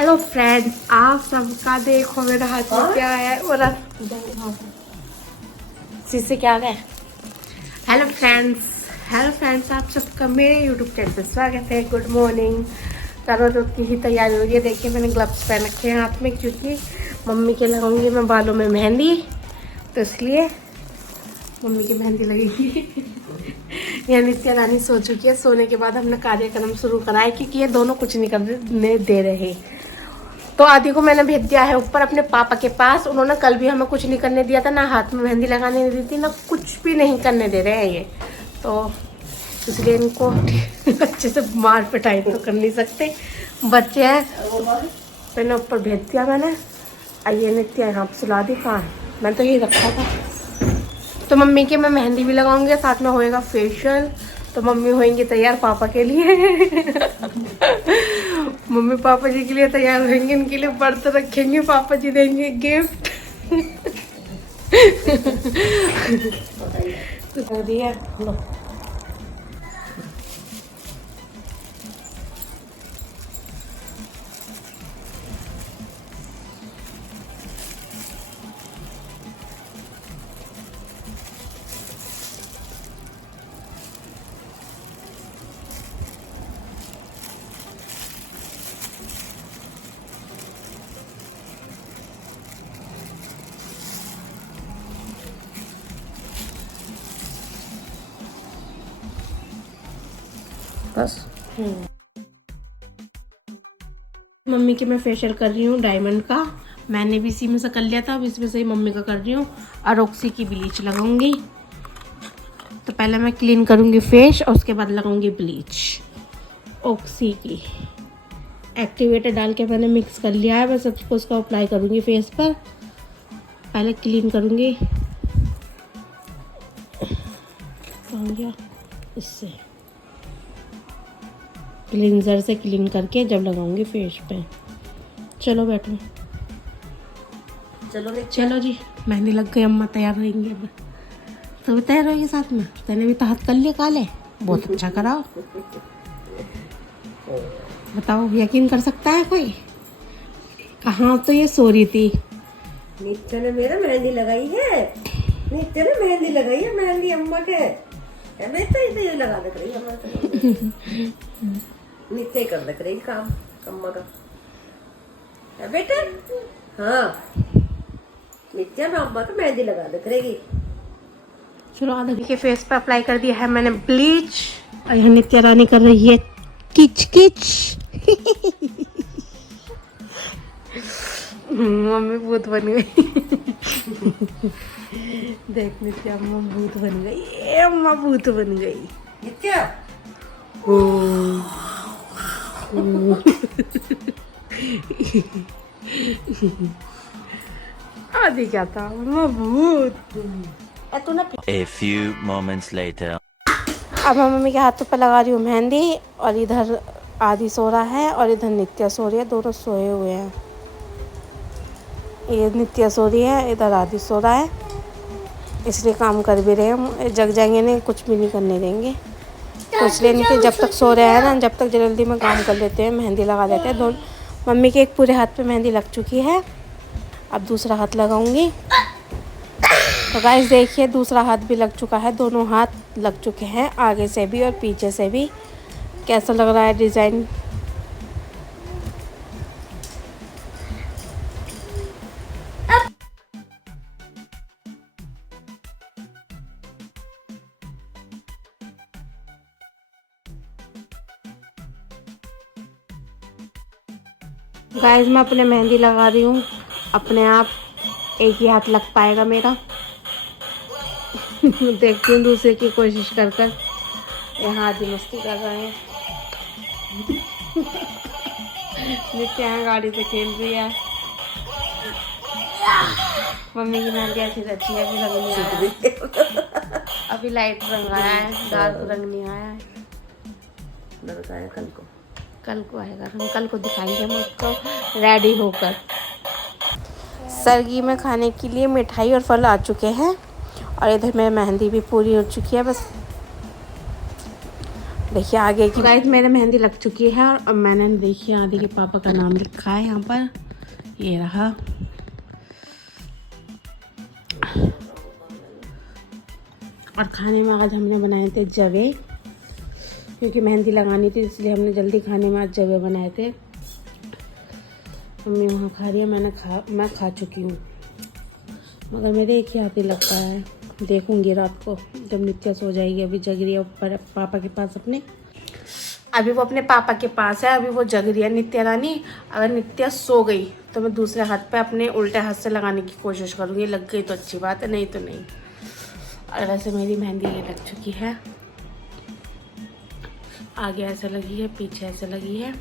Hello friends, आप सबका देखो मेरा हाथ में क्या है और शीशे क्या है। हेलो फ्रेंड्स, आप सबका मेरे यूट्यूब चैनल पे स्वागत है। Good morning. चारों दूध की ही तैयारी हो रही है। देखिए मैंने ग्लव्स पहन रखे हैं हाथ में, क्योंकि मम्मी के लगाऊंगी मैं बालों में मेहंदी, तो इसलिए मम्मी की मेहंदी लगेगी। यह नित्या रानी सो चुकी है। सोने के बाद हमने कार्यक्रम शुरू करा है, क्योंकि ये दोनों कुछ नहीं करने दे रहे। तो आदि को मैंने भेज दिया है ऊपर अपने पापा के पास। उन्होंने कल भी हमें कुछ नहीं करने दिया था, ना हाथ में मेहंदी लगाने नहीं दी थी, ना कुछ भी नहीं करने दे रहे हैं ये। तो इसलिए इनको अच्छे से मार पिटाई तो कर नहीं सकते, बच्चे हैं। तो इन्हें ऊपर भेज दिया मैंने। आइए नित्या यहाँ पर सुला दी। कहाँ है? मैं तो यही रखा था। तो मम्मी के मैं मेहंदी भी लगाऊंगी, साथ में होएगा फेशियल। तो मम्मी होंगी तैयार पापा के लिए। मम्मी पापा जी के लिए तैयार होंगे, इनके लिए व्रत रखेंगे, पापा जी देंगे गिफ्ट। तो कर दिया लो। बस मम्मी के मैं फेशियल कर रही हूँ डायमंड का। मैंने भी इसी में से कर लिया था, अब इसमें से ही मम्मी का कर रही हूँ। और ऑक्सी की ब्लीच लगाऊंगी। तो पहले मैं क्लीन करूंगी फेस और उसके बाद लगाऊंगी ब्लीच ऑक्सी की। एक्टिवेटर डाल के मैंने मिक्स कर लिया है, बस सबको उसका अप्लाई करूंगी फेस पर। पहले क्लीन करूंगी इससे, क्लींजर से क्लीन करके जब लगाऊंगी फेस पे। चलो बैठो, चलो जी। मेहंदी लग गई, अम्मा तैयार रहेंगी अब। तो भी तैयार रहेगी साथ में। तेने भी तो हाथ कर लिए काले, बहुत अच्छा कराओ। बताओ, यकीन कर सकता है कोई? कहाँ तो ये सो रही थी। नित्य ने मेरा मेहंदी लगाई है। नित्य ने मेहंदी लगाई है, मेहंदी अम्मा के। मैं तो ये लगा देख रही अम्मा से। नित्य कर देख रही काम अम्मा का है बेटा। हाँ, नित्य में अम्मा का मेहंदी लगा देख रही। चलो आधा के फेस पे अप्लाई कर दिया है मैंने ब्लीच। और यहाँ नित्या रानी कर रही है किच किच। मम्मी भूत बन गई। देख नित्या, अम्मा भूत बन गई। अम्मा भूत बन गई। नित्य आदि क्या था, अम्मा भूत। A few moments later. अब मैं मम्मी के हाथों पर लगा रही हूँ मेहंदी। और इधर आदि सो रहा है और इधर नित्या सो रही है। दोनों सोए हुए हैं। ये नित्या सो रही है, इधर आदि सो रहा है। इसलिए काम कर भी रहे हैं, जग जाएंगे नहीं, कुछ भी नहीं करने देंगे। तो इसलिए इनके जब तक सो रहे हैं ना, जब तक जल्दी में काम कर लेते हैं, मेहंदी लगा देते हैं। दोनों मम्मी के एक पूरे हाथ पे मेहंदी लग चुकी है। अब दूसरा हाथ लगाऊंगी। तो गाइस देखिए, दूसरा हाथ भी लग चुका है। दोनों हाथ लग चुके हैं, आगे से भी और पीछे से भी। कैसा लग रहा है डिज़ाइन? गाइस मैं अपने मेहंदी लगा रही हूँ अपने आप। एक ही हाथ लग पाएगा मेरा। देखती हूँ दूसरे की कोशिश कर कर। यहाँ आदि मस्ती कर रहे हैं। नित्या यहाँ गाड़ी से खेल रही है। मम्मी की मेहंदी ऐसी रची है, अभी रंग नहीं आया। अभी लाइट रंग आया है, डार्क रंग नहीं आया है। कल को आएगा रंग। कल को दिखाएंगे हम उसको रेडी होकर। सरगी में खाने के लिए मिठाई और फल आ चुके हैं। और इधर मेरी मेहंदी भी पूरी हो चुकी है। बस देखिए आगे की गाइस मेरे मेहंदी लग चुकी है और मैंने देखिए आदि के पापा का नाम लिखा है यहाँ पर, ये रहा। और खाने में आज हमने बनाए थे जवे, क्योंकि मेहंदी लगानी थी इसलिए हमने जल्दी खाने में आज जवे बनाए थे। मम्मी वहाँ खा रही है, मैं खा चुकी हूँ, मगर मेरे एक ही हाथ ही लगता है। देखूंगी रात को जब नित्या सो जाएगी, अभी जग रही है ऊपर पापा के पास अपने, अभी वो अपने पापा के पास है, अभी वो जग रही है नित्या रानी। अगर नित्या सो गई तो मैं दूसरे हाथ पे अपने उल्टे हाथ से लगाने की कोशिश करूँगी, लग गई तो अच्छी बात है, नहीं तो नहीं। और वैसे मेरी मेहंदी ये लग चुकी है, आगे ऐसे लगी है, पीछे ऐसे लगी है।